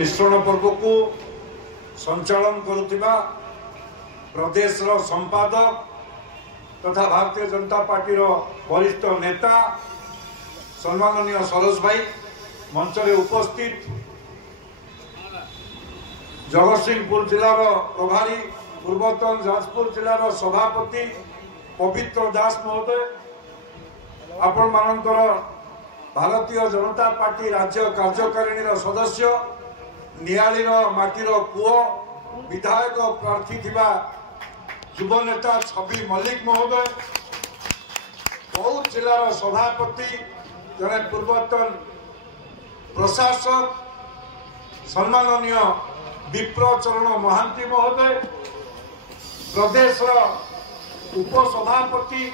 मिश्रण पर्व को संचालन करुवा प्रदेश संपादक तथा भारतीय जनता पार्टी वरिष्ठ नेता सम्माननीय सरोज भाई मंच में उपस्थित जगतसिंहपुर जिलार प्रभारी पूर्वतन जाजपुर जिलार सभापति पवित्र दास महोदय आपण मानकर भारतीय जनता पार्टी राज्य कार्यकारिणी सदस्य नियाली माटीर पुओ विधायक प्रार्थी थिबा युव नेता छवि मल्लिक महोदय बौद्ध जिलार सभापति जने पूर्वतन प्रशासक सम्माननीय विप्रचरण महांती महोदय प्रदेश उपसभापति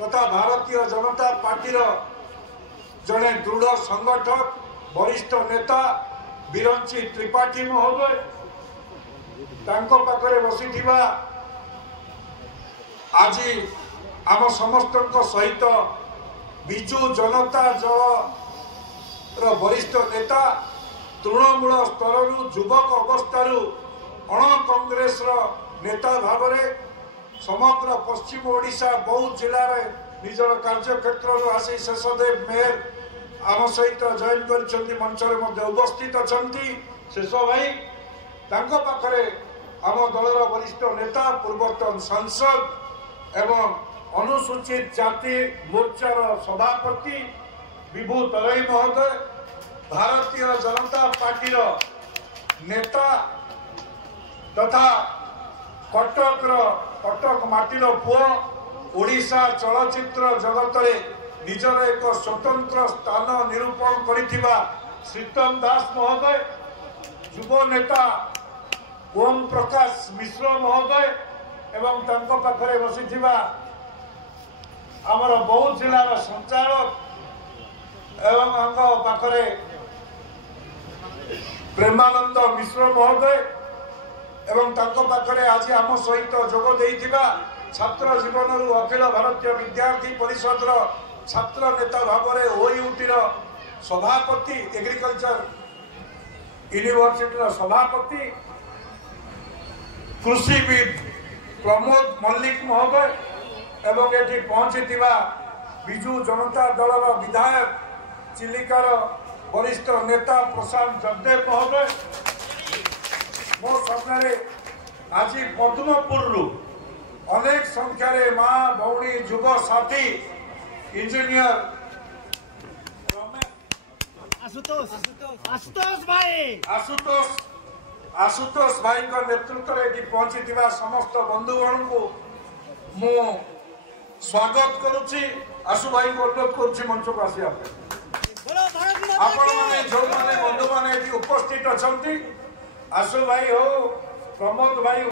तथा भारतीय जनता पार्टी जड़े दृढ़ संगठक वरिष्ठ नेता बिरंची त्रिपाठी महोदय पाखरे बसी आज आम समस्त सहित विजु जनता दल वरिष्ठ नेता तृणमूल स्तर युवक अवस्था अण कांग्रेस नेता भाव समग्र पश्चिम ओडिशा बौद्ध जिले निजर कार्यक्षेत्र आसी शेषदेव मेयर आम सहित जॉइन कर मंच में उपस्थित अच्छा शेष भाई पाखरे आम दलर वरिष्ठ नेता पूर्वतन सांसद एवं अनुसूचित जाति मोर्चार सभापति विभू तराई महोदय भारतीय जनता पार्टी नेता तथा कटक माटीर पुओ ओडिशा चलचित्र जगत निजर एक स्वतंत्र स्थान निरूपण करिथिबा श्रीतम दास महोदय युव नेता ओम प्रकाश मिश्र महोदय एवं तांको पाखरे बसिथिबा आमर बौद्ध जिलार संचालक एवं आंको पाखरे प्रेमानंद मिश्र महोदय एवं तांको पाखरे आज आम सहित जोग देइथिबा छात्र जीवन अखिल भारतीय विद्यार्थी परिषद छात्र नेता भाव में ओयूटीर सभापति एग्रीकल्चर यूनिवर्सिटी सभापति कृषिविद प्रमोद मल्लिक महोदय एवं ये पहुंची विजु जनता दल विधायक चिलिकार वरिष्ठ नेता प्रशांत जगदेव महोदय मो सामने आज पद्मपुर अनेक संख्यार माँ भौणी युव साथी इंजीनियर आशुतोष भाई नेतृत्व में पहुंची समस्त बंधुगण को मु स्वागत करुच्ची आशु भाई को अनुरोध करुच्ची मंच को आसिया आपण जो बंधु मैंने उपस्थित अच्छा आशु भाई हो प्रमोद भाई